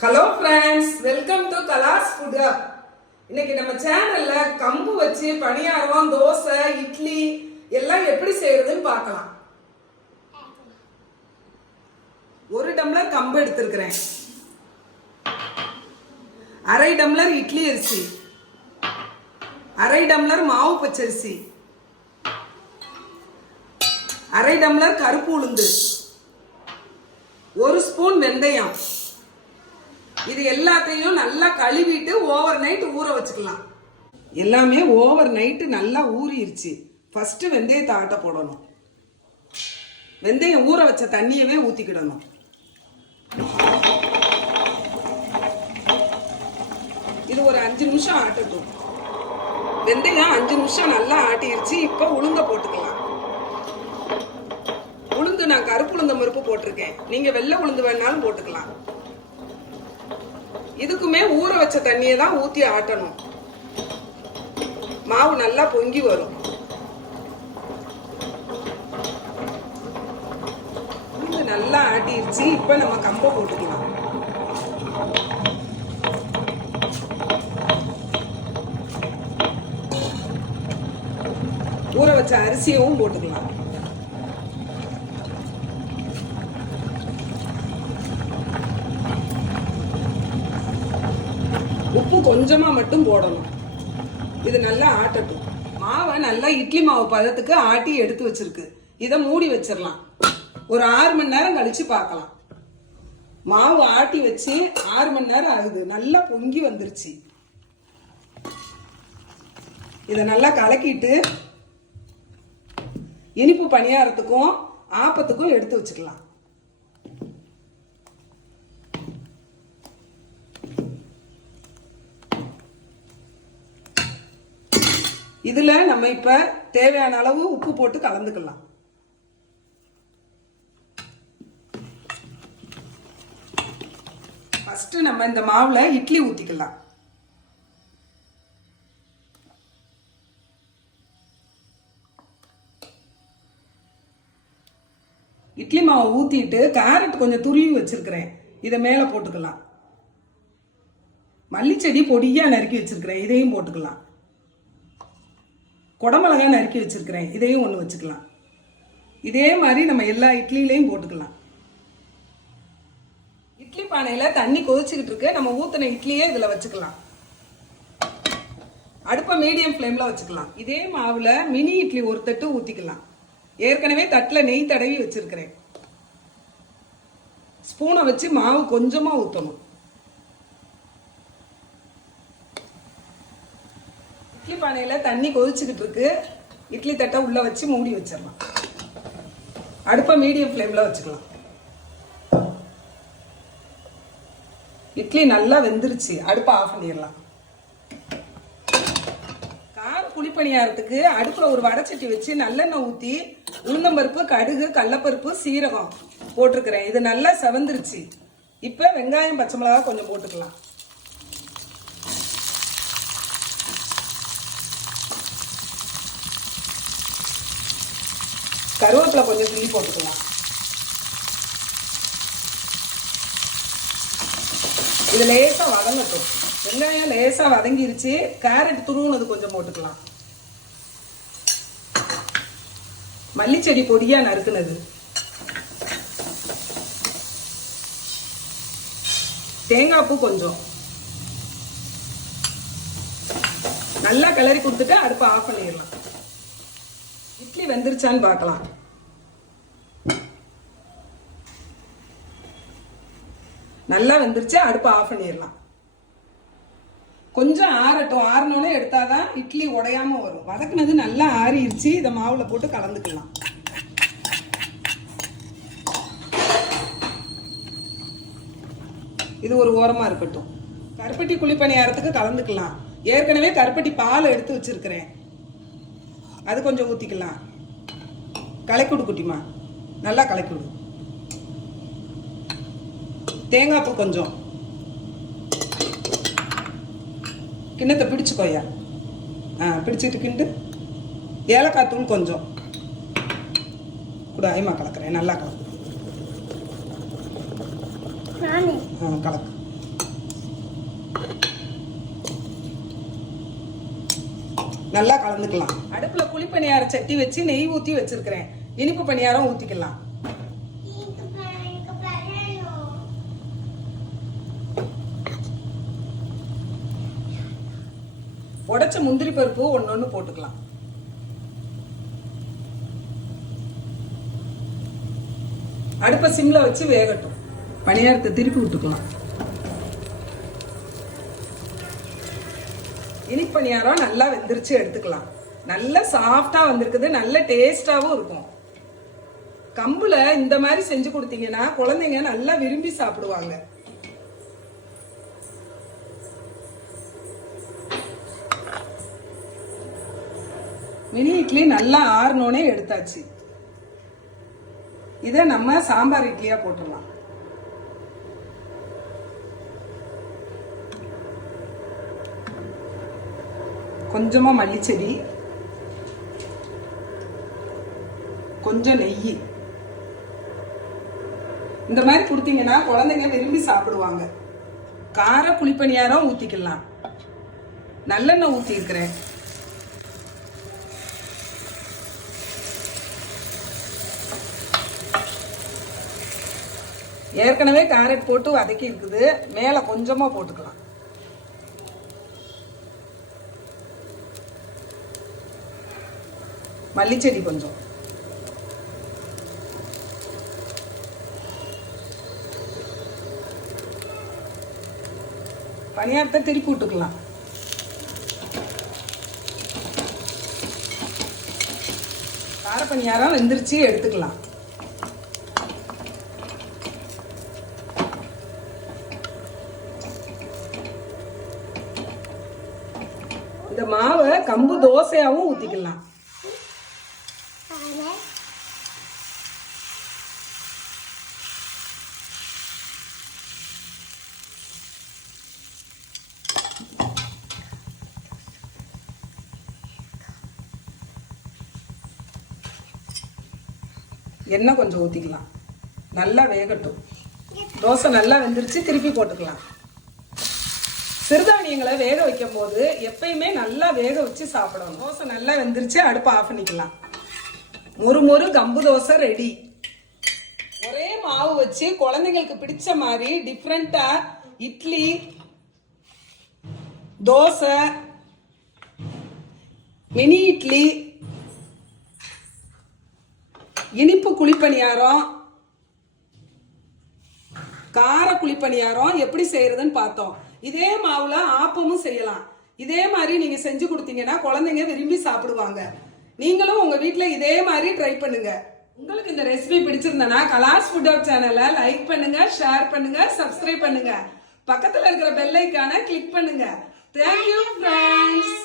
Hello friends welcome to Kalas food இன்னைக்கு நம்ம சேனல்ல கம்பு வச்சு பணியாரம் தோசை இட்லி எல்லாம் எப்படி செய்யறதுன்னு பார்க்கலாம். ஒரு டம்ளர் கம்பு எடுத்திருக்கிறேன். அரை டம்ளர் இட்லி அரிசி. அரை டம்ளர் மாவு பச்சரிசி. அரை டம்ளர் கருப்பு உளுந்து. ஒரு ஸ்பூன் வெந்தயம். இது எல்லாத்தையும் நல்லா கழுவிட்டு ஓவர் நைட் ஊற வச்சுக்கலாம். எல்லாமே ஓவர் நைட்டு நல்லா ஊறிடுச்சு ஃபஸ்ட்டு வெந்தயத்தை ஆட்ட போடணும். வெந்தயம் ஊற வச்ச தண்ணியவே ஊற்றிக்கிடணும் இது ஒரு அஞ்சு நிமிஷம் ஆட்டட்டும். வெந்தயம் அஞ்சு நிமிஷம் நல்லா ஆட்டிருச்சு. இப்போ உளுந்த போட்டுக்கலாம். உளுந்து நான் கருப்பு உளுந்த பருப்பு போட்டிருக்கேன். நீங்கள் வெள்ளை உளுந்து வேணாலும் போட்டுக்கலாம். இதுக்குமே ஊற வச்ச தண்ணியை தான் ஊத்தி ஆட்டணும். மாவு நல்லா பொங்கி வரும். நல்லா ஆட்டிருச்சு. இப்ப நம்ம கம்பை போட்டுக்கலாம். ஊற வச்ச அரிசியவும் போட்டுக்கலாம். கொஞ்சமாக மட்டும் போடணும். இது நல்லா ஆட்டட்டும். மாவை நல்லா இட்லி மாவு பதத்துக்கு ஆட்டி எடுத்து வச்சிருக்கு. இதை மூடி வச்சிடலாம் ஒரு ஆறு மணி நேரம் கழிச்சு பார்க்கலாம். மாவு ஆட்டி வச்சு ஆறு மணி நேரம் ஆகுது. நல்லா பொங்கி வந்துருச்சு. இதை நல்லா கலக்கிட்டு இனிப்பு பணியாரத்துக்கும் ஆப்பத்துக்கும் எடுத்து வச்சுக்கலாம் இதில் நம்ம இப்போ தேவையான அளவு உப்பு போட்டு கலந்துக்கலாம். ஃபஸ்ட்டு நம்ம இந்த மாவில் இட்லி ஊற்றிக்கலாம் இட்லி மாவை ஊற்றிட்டு கேரட் கொஞ்சம் துருவி வச்சுருக்கிறேன். இதை மேலே போட்டுக்கலாம். மல்லிச்செடி பொடியாக நறுக்கி வச்சிருக்கிறேன். இதையும் போட்டுக்கலாம். குடமிளகா நறுக்கி வச்சுருக்கிறேன். இதையும் ஒன்று வச்சுக்கலாம். இதே மாதிரி நம்ம எல்லா இட்லிலையும் போட்டுக்கலாம். இட்லி பானையில் தண்ணி கொதிச்சுக்கிட்டு இருக்கு. நம்ம ஊற்றின இட்லியே இதில் வச்சுக்கலாம். அடுப்பை மீடியம் ஃப்ளேமில் வச்சுக்கலாம். இதே மாவில் மினி இட்லி ஒரு தட்டு ஊற்றிக்கலாம் ஏற்கனவே தட்டில் நெய் தடவி வச்சுருக்கிறேன். ஸ்பூனை வச்சு மாவு கொஞ்சமாக ஊற்றணும் பானையில் தண்ணி கொதிச்சுக்கிட்டு இருக்கு. இட்லி தட்டை உள்ளே வச்சு மூடி வச்சிடலாம். அடுப்பை மீடியம் ஃப்ளேமில் வச்சுக்கலாம். இட்லி நல்லா வெந்துருச்சு. அடுப்பை ஆஃப் பண்ணிடலாம். கார குழிப்பணியாரத்துக்கு அடுப்பில் ஒரு வடச்சட்டி வச்சு நல்லெண்ணெய் ஊற்றி உளுந்தம்பருப்பு கடுகு கடலப்பருப்பு சீரகம் போட்டிருக்கிறேன். இது நல்லா செவந்துருச்சு. இப்போ வெங்காயம் பச்சை மிளகா கொஞ்சம் போட்டுக்கலாம். கருவேப்பிலை கொஞ்சம் கிள்ளி போட்டுக்கலாம். இது லேசாக வதங்கட்டும். வெங்காயம் லேசாக வதங்கிருச்சு. கேரட் துருவுனது கொஞ்சம் போட்டுக்கலாம். மல்லிச்செடி பொடியாக நறுக்குனது. தேங்காய் பூ கொஞ்சம். நல்லா கிளறி கொடுத்துட்டு அடுப்பை ஆஃப் பண்ணிடலாம். இட்லி வெந்துருச்சான்னு பார்க்கலாம். நல்லா வெந்துருச்சு அடுப்பை ஆஃப் பண்ணிடலாம். கொஞ்சம் ஆறட்டும். ஆறினோடனே எடுத்தாதான் இட்லி உடையாமல் வரும். வதக்குனது நல்லா ஆறிடுச்சு இதை மாவில் போட்டு கலந்துக்கலாம். இது ஒரு ஓரமாக இருக்கட்டும். கருப்பட்டி குழிப்பணியாரத்துக்கு கலந்துக்கலாம். ஏற்கனவே கருப்பட்டி பால் எடுத்து வச்சிருக்கிறேன். அது கொஞ்சம் ஊற்றிக்கலாம் கலக்கி குட்டிமா. நல்லா கலக்கி விடு தேங்காய் பூ கொஞ்சம். கிண்ணத்தை பிடிச்சிக்கோயா ஆ பிடிச்சிட்டு கிண்டு. ஏலக்காய் தூள் கொஞ்சம். கூட ஐமா கலக்கிறேன் நல்லா கலக்கு. ஆ கலக்கு. நல்லா கலந்துக்கலாம். அடுப்பில் குழிப்பணியார சட்டி வச்சு நெய் ஊற்றி வச்சுருக்கிறேன். இனிப்பு பணியாரம் ஊற்றிக்கலாம் உடச்ச முந்திரி பருப்பு ஒன்று ஒன்று போட்டுக்கலாம். அடுப்பை சிம்ல வச்சு வேகட்டும். பணியாரத்தை திருப்பி விட்டுக்கலாம். இனிப்பணியாரம் நல்லா வெந்திருச்சு எடுத்துக்கலாம். நல்ல சாஃப்டா வந்திருக்குது நல்ல டேஸ்டாவும் இருக்கும். கம்புல இந்த மாதிரி செஞ்சு கொடுத்தீங்கன்னா குழந்தைங்க நல்லா விரும்பி சாப்பிடுவாங்க. மினி இட்லி நல்லா ஆறுனோனே எடுத்தாச்சு. இதை நம்ம சாம்பார் இட்லியா போட்டுடலாம். கொஞ்சமா மல்லிச்செடி கொஞ்சம் நெய். இந்த மாதிரி கொடுத்தீங்கன்னா குழந்தைங்க விரும்பி சாப்பிடுவாங்க. கார புளிப்பணியாரம் ஊற்றிக்கலாம் நல்லெண்ணெய் ஊற்றிருக்கிறேன் ஏற்கனவே கேரட் போட்டு வதக்கி இருக்குது. மேல கொஞ்சமா போட்டுக்கலாம். மல்லிச்செடி கொஞ்சம். பணியாரத்தை திருப்பி விட்டுக்கலாம். கார பணியாரம் வெந்துருச்சு எடுத்துக்கலாம். இந்த மாவை கம்பு தோசையாகவும் ஊற்றிக்கலாம் எண்ணெய் கொஞ்சம் ஊற்றிக்கலாம் நல்லா வேகட்டும். தோசை நல்லா வெந்துருச்சு திருப்பி போட்டுக்கலாம். சிறுதானியங்களை வேக வைக்கும் போது எப்பயுமே நல்லா வேக வச்சு சாப்பிடணும். தோசை நல்லா வெந்துருச்சு அடுப்பை ஆஃப் பண்ணிக்கலாம். மொறு மொறு கம்பு தோசை ரெடி ஒரே மாவு வச்சு குழந்தைங்களுக்கு பிடிச்ச மாதிரி டிஃப்ரெண்டா இட்லி தோசை மினி இட்லி இனிப்பு குழிப்பணியாரம் கார குழிப்பணியாரம் எப்படி செய்யறதுன்னு பார்த்தோம். இதே மாவுல ஆப்பமும் செய்யலாம். இதே மாதிரி நீங்க செஞ்சு கொடுத்தீங்கன்னா குழந்தைங்க விரும்பி சாப்பிடுவாங்க. நீங்களும் உங்க வீட்டில் இதே மாதிரி ட்ரை பண்ணுங்க. உங்களுக்கு இந்த ரெசிபி பிடிச்சிருந்தனா கலாஸ் ஃபுட் ஆஃப் சேனலை லைக் பண்ணுங்க ஷேர் பண்ணுங்க சப்ஸ்கிரைப் பண்ணுங்க. பக்கத்தில் இருக்கிற பெல் ஐக்கான கிளிக் பண்ணுங்க. Thank you friends